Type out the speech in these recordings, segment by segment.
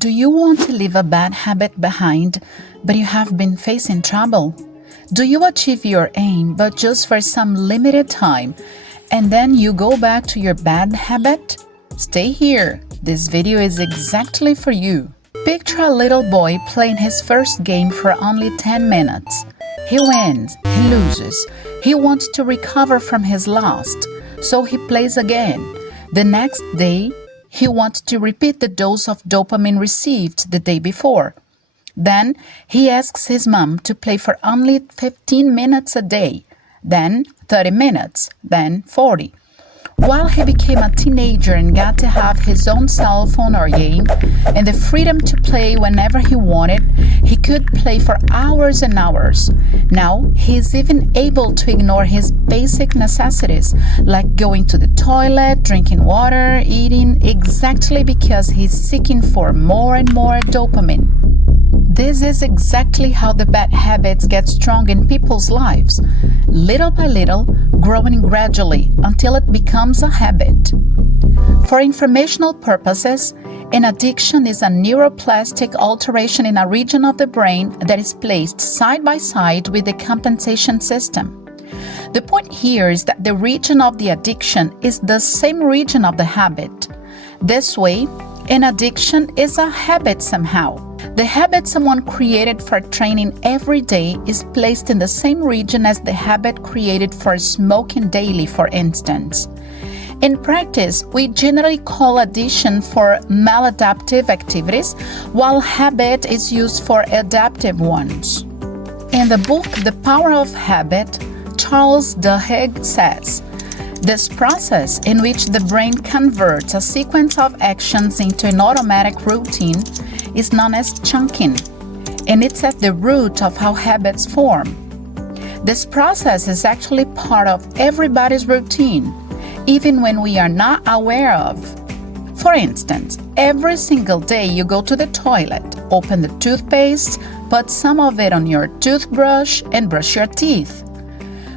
Do you want to leave a bad habit behind, but you have been facing trouble? Do you achieve your aim, but just for some limited time, and then you go back to your bad habit? Stay here. This video is exactly for you. Picture a little boy playing his first game for only 10 minutes. He wins, he loses, he wants to recover from his loss, so he plays again. The next day, he wants to repeat the dose of dopamine received the day before. Then he asks his mom to play for only 15 minutes a day, then 30 minutes, then 40. While he became a teenager and got to have his own cell phone or game and the freedom to play whenever he wanted, he could play for hours and hours. Now he is even able to ignore his basic necessities like going to the toilet, drinking water, eating, exactly because he's seeking for more and more dopamine. This is exactly how the bad habits get strong in people's lives, little by little, growing gradually until it becomes a habit. For informational purposes, an addiction is a neuroplastic alteration in a region of the brain that is placed side by side with the compensation system. The point here is that the region of the addiction is the same region of the habit. This way, an addiction is a habit somehow. The habit someone created for training every day is placed in the same region as the habit created for smoking daily, for instance. In practice, we generally call addiction for maladaptive activities, while habit is used for adaptive ones. In the book The Power of Habit, Charles Duhigg says, "This process in which the brain converts a sequence of actions into an automatic routine is known as chunking, and it's at the root of how habits form. This process is actually part of everybody's routine, even when we are not aware of. For instance, every single day you go to the toilet, open the toothpaste, put some of it on your toothbrush, and brush your teeth.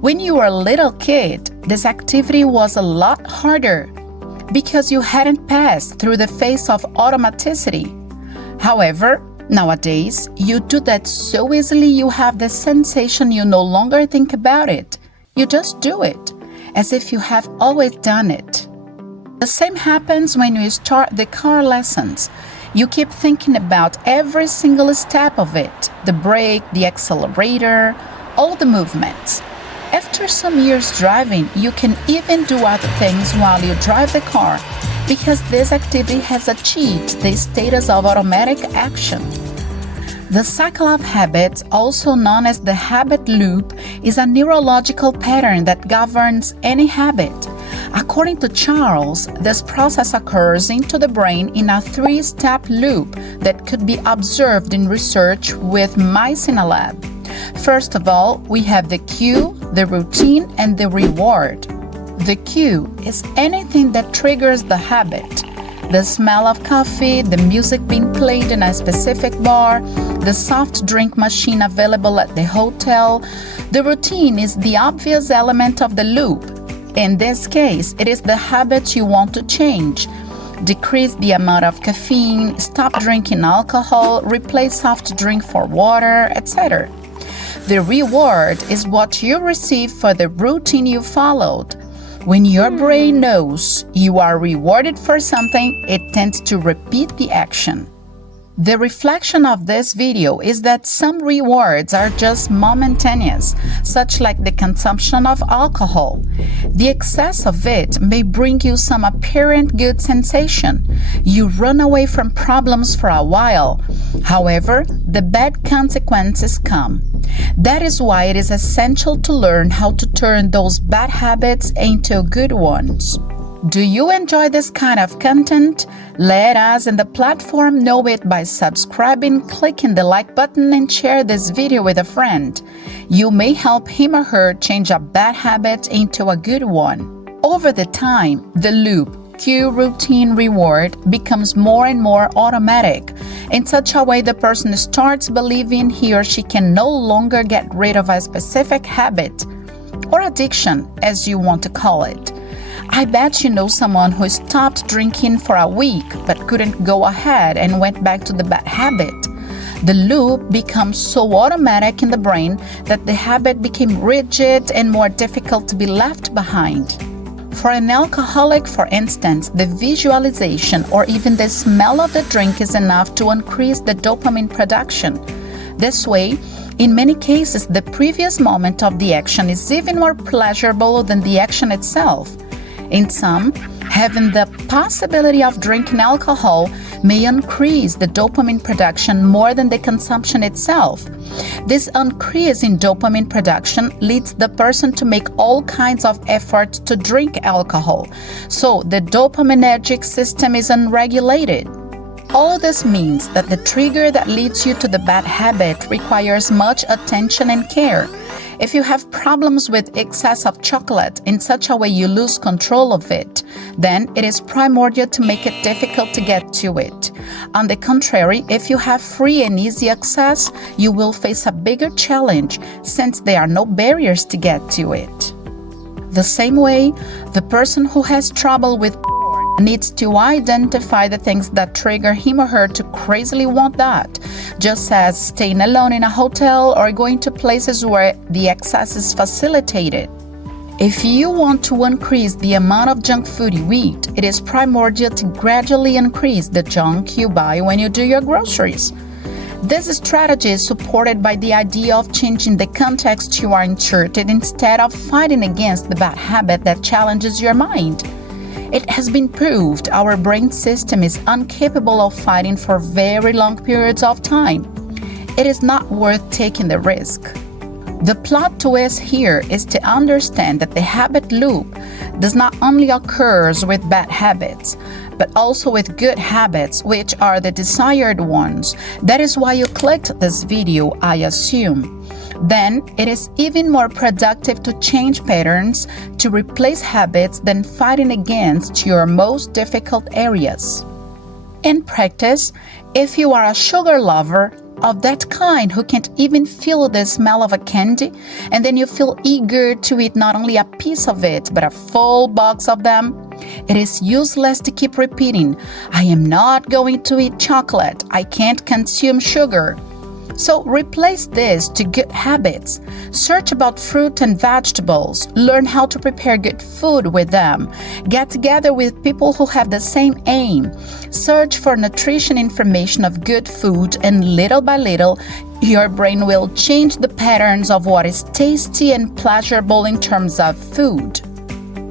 When you were a little kid, this activity was a lot harder because you hadn't passed through the phase of automaticity. However, nowadays, you do that so easily you have the sensation you no longer think about it. You just do it, as if you have always done it. The same happens when you start the car lessons. You keep thinking about every single step of it, the brake, the accelerator, all the movements. After some years driving, you can even do other things while you drive the car, because this activity has achieved the status of automatic action. The cycle of habits, also known as the habit loop, is a neurological pattern that governs any habit. According to Charles, this process occurs into the brain in a three-step loop that could be observed in research with mice in a lab. First of all, we have the cue, the routine, and the reward. The cue is anything that triggers the habit. The smell of coffee, the music being played in a specific bar, the soft drink machine available at the hotel. The routine is the obvious element of the loop. In this case, it is the habit you want to change. Decrease the amount of caffeine, stop drinking alcohol, replace soft drink for water, etc. The reward is what you receive for the routine you followed. When your brain knows you are rewarded for something, it tends to repeat the action. The reflection of this video is that some rewards are just momentaneous, such like the consumption of alcohol. The excess of it may bring you some apparent good sensation. You run away from problems for a while. However, the bad consequences come. That is why it is essential to learn how to turn those bad habits into good ones. Do you enjoy this kind of content? Let us and the platform know it by subscribing, clicking the like button, and share this video with a friend. You may help him or her change a bad habit into a good one. Over the time, the loop, cue, routine, reward becomes more and more automatic. In such a way, the person starts believing he or she can no longer get rid of a specific habit, or addiction, as you want to call it. I bet you know someone who stopped drinking for a week but couldn't go ahead and went back to the bad habit. The loop becomes so automatic in the brain that the habit became rigid and more difficult to be left behind. For an alcoholic, for instance, the visualization or even the smell of the drink is enough to increase the dopamine production. This way, in many cases, the previous moment of the action is even more pleasurable than the action itself. In some, having the possibility of drinking alcohol may increase the dopamine production more than the consumption itself. This increase in dopamine production leads the person to make all kinds of effort to drink alcohol, so the dopaminergic system is unregulated. All this means that the trigger that leads you to the bad habit requires much attention and care. If you have problems with excess of chocolate in such a way you lose control of it, then it is primordial to make it difficult to get to it. On the contrary, if you have free and easy access, you will face a bigger challenge since there are no barriers to get to it. The same way, the person who has trouble with needs to identify the things that trigger him or her to crazily want that, just as staying alone in a hotel or going to places where the access is facilitated. If you want to increase the amount of junk food you eat, it is primordial to gradually increase the junk you buy when you do your groceries. This strategy is supported by the idea of changing the context you are inserted instead of fighting against the bad habit that challenges your mind. It has been proved our brain system is incapable of fighting for very long periods of time. It is not worth taking the risk. The plot twist here is to understand that the habit loop does not only occur with bad habits, but also with good habits, which are the desired ones. That is why you clicked this video, I assume. Then it is even more productive to change patterns to replace habits than fighting against your most difficult areas. In practice, if you are a sugar lover, of that kind who can't even feel the smell of a candy, and then you feel eager to eat not only a piece of it, but a full box of them, it is useless to keep repeating, I am not going to eat chocolate, I can't consume sugar. So replace this to good habits. Search about fruit and vegetables. Learn how to prepare good food with them. Get together with people who have the same aim. Search for nutrition information of good food, and little by little, your brain will change the patterns of what is tasty and pleasurable in terms of food.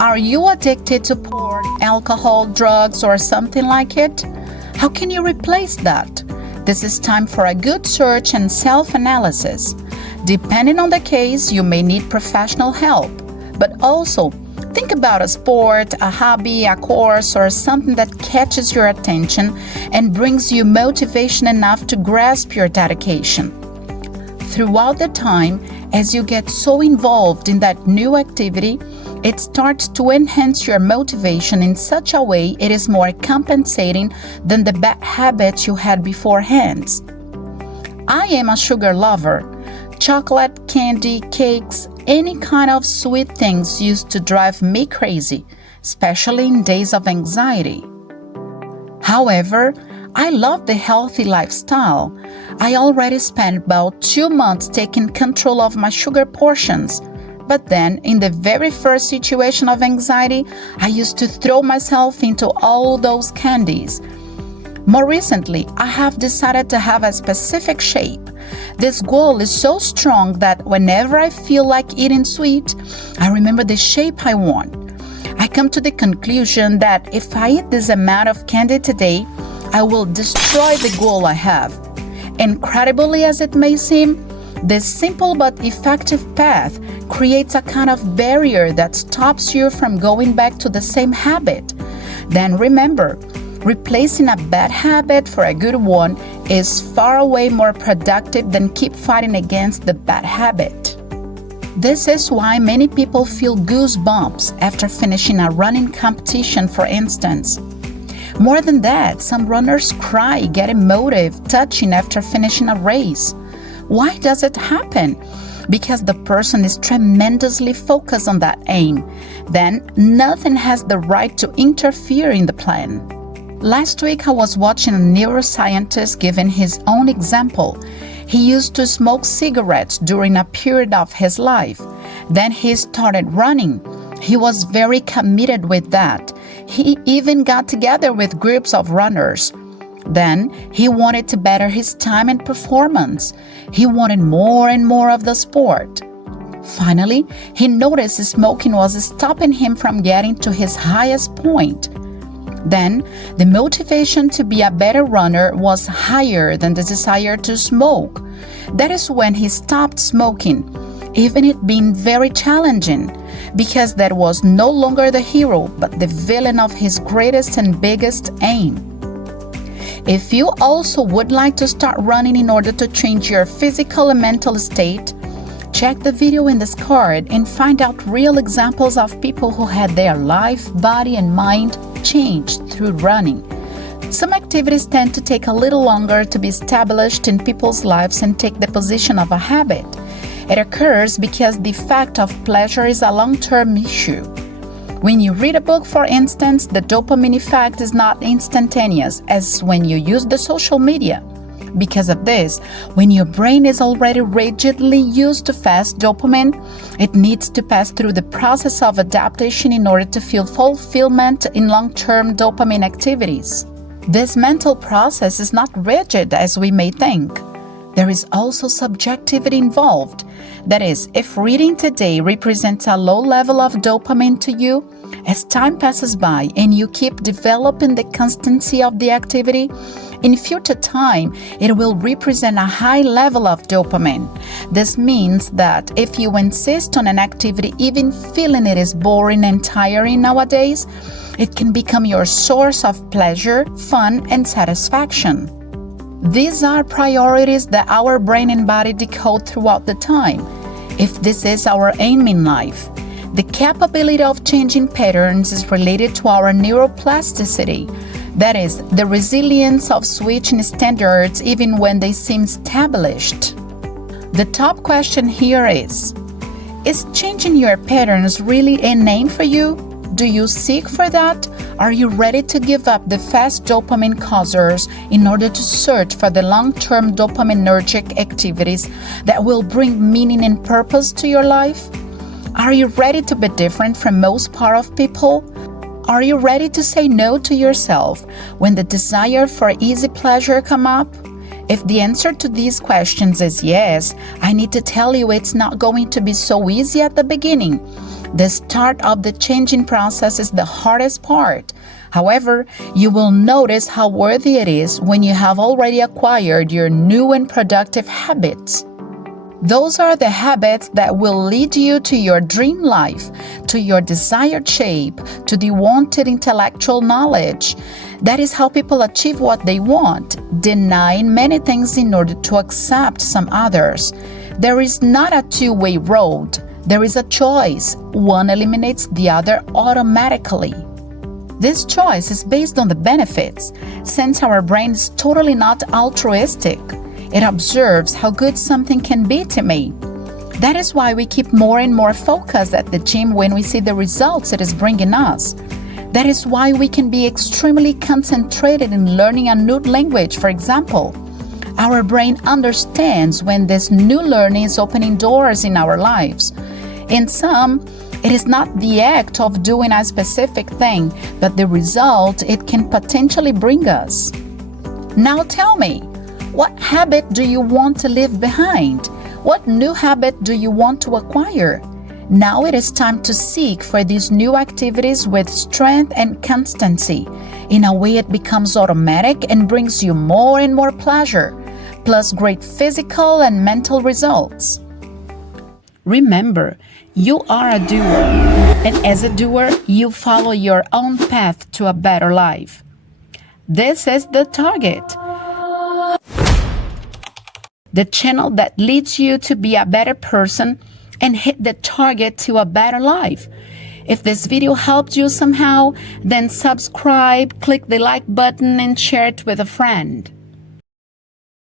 Are you addicted to porn, alcohol, drugs, or something like it? How can you replace that? This is time for a good search and self-analysis. Depending on the case, you may need professional help, but also think about a sport, a hobby, a course, or something that catches your attention and brings you motivation enough to grasp your dedication. Throughout the time, as you get so involved in that new activity, it starts to enhance your motivation in such a way it is more compensating than the bad habits you had beforehand. I am a sugar lover. Chocolate, candy, cakes, any kind of sweet things used to drive me crazy, especially in days of anxiety. However, I love the healthy lifestyle. I already spent about 2 months taking control of my sugar portions. But then, in the very first situation of anxiety, I used to throw myself into all those candies. More recently, I have decided to have a specific shape. This goal is so strong that whenever I feel like eating sweet, I remember the shape I want. I come to the conclusion that if I eat this amount of candy today, I will destroy the goal I have. Incredibly as it may seem, this simple but effective path creates a kind of barrier that stops you from going back to the same habit. Then remember, replacing a bad habit for a good one is far away more productive than keep fighting against the bad habit. This is why many people feel goosebumps after finishing a running competition, for instance. More than that, some runners cry, get emotive, touching after finishing a race. Why does it happen? because the person is tremendously focused on that aim. Then nothing has the right to interfere in the plan. Last week I was watching a neuroscientist giving his own example. He used to smoke cigarettes during a period of his life. Then he started running. He was very committed with that. He even got together with groups of runners. Then he wanted to better his time and performance. He wanted more and more of the sport. Finally, he noticed smoking was stopping him from getting to his highest point. Then, the motivation to be a better runner was higher than the desire to smoke. That is when he stopped smoking, even it being very challenging, because that was no longer the hero, but the villain of his greatest and biggest aim. If you also would like to start running in order to change your physical and mental state, check the video in this card and find out real examples of people who had their life, body, and mind changed through running. Some activities tend to take a little longer to be established in people's lives and take the position of a habit. It occurs because the fact of pleasure is a long-term issue. When you read a book, for instance, the dopamine effect is not instantaneous as when you use the social media. Because of this, when your brain is already rigidly used to fast dopamine, it needs to pass through the process of adaptation in order to feel fulfillment in long-term dopamine activities. This mental process is not rigid as we may think. There is also subjectivity involved. That is, if reading today represents a low level of dopamine to you, as time passes by and you keep developing the constancy of the activity, in future time, it will represent a high level of dopamine. This means that if you insist on an activity, even feeling it is boring and tiring nowadays, it can become your source of pleasure, fun, and satisfaction. These are priorities that our brain and body decode throughout the time. If this is our aim in life, the capability of changing patterns is related to our neuroplasticity. That is, the resilience of switching standards even when they seem established. The top question here is changing your patterns really an aim for you? Do you seek for that? Are you ready to give up the fast dopamine causers in order to search for the long-term dopaminergic activities that will bring meaning and purpose to your life? Are you ready to be different from most part of people? Are you ready to say no to yourself when the desire for easy pleasure come up? If the answer to these questions is yes, I need to tell you it's not going to be so easy at the beginning. The start of the changing process is the hardest part. However, you will notice how worthy it is when you have already acquired your new and productive habits. Those are the habits that will lead you to your dream life, to your desired shape, to the wanted intellectual knowledge. That is how people achieve what they want, denying many things in order to accept some others. There is not a two-way road. There is a choice. One eliminates the other automatically. This choice is based on the benefits, since our brain is totally not altruistic. It observes how good something can be to me. That is why we keep more and more focused at the gym when we see the results it is bringing us. That is why we can be extremely concentrated in learning a new language, for example. Our brain understands when this new learning is opening doors in our lives. In some, it is not the act of doing a specific thing, but the result it can potentially bring us. Now tell me, what habit do you want to leave behind? What new habit do you want to acquire? Now it is time to seek for these new activities with strength and constancy. In a way, it becomes automatic and brings you more and more pleasure, plus great physical and mental results. Remember, you are a doer, and as a doer, you follow your own path to a better life. This is The Target, the channel that leads you to be a better person and hit the target to a better life. If this video helped you somehow, then subscribe, click the like button, and share it with a friend.